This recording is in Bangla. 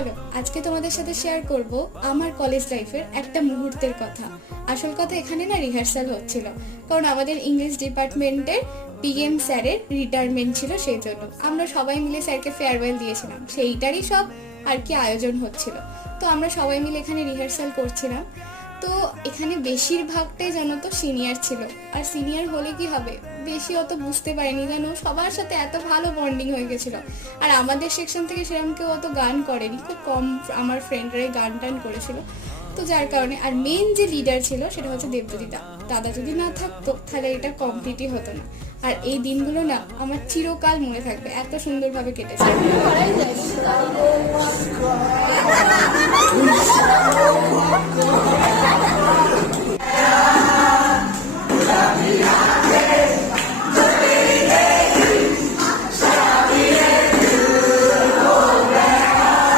চলো আজকে তোমাদের সাথে শেয়ার করব আমার কলেজ লাইফের একটা মুহূর্তের কথা। আসল কথা এখানে না রিহার্সাল হচ্ছিল, কারণ আমাদের ইংলিশ ডিপার্টমেন্টের পিএম স্যারের রিটায়ারমেন্ট ছিল, সেই জন্য আমরা সবাই মিলে স্যারকে ফেয়ারওয়েল দিয়েছিলাম, সেইটারই সব আর কি আয়োজন হচ্ছিল। তো আমরা সবাই মিলে এখানে রিহার্সাল করছিলাম। তো এখানে বেশিরভাগটাই জানো তো সিনিয়র ছিল, আর সিনিয়র হলে কি হবে, বেশি অত বুঝতে পারিনি, জানো সবার সাথে এত ভালো বন্ডিং হয়ে গেছিল। আর আমাদের সেকশন থেকে সেরকম কেউ অত গান করেনি, খুব কম আমার ফ্রেন্ডরাই গান টান করেছিল। তো যার কারণে আর মেন যে লিডার ছিল সেটা হচ্ছে দেবজ্যোতি দা। দাদা যদি না থাকতো তাহলে এটা কমপ্লিটই হতো না। আর এই দিনগুলো না আমার চিরকাল মনে থাকবে, এত সুন্দরভাবে কেটেছে।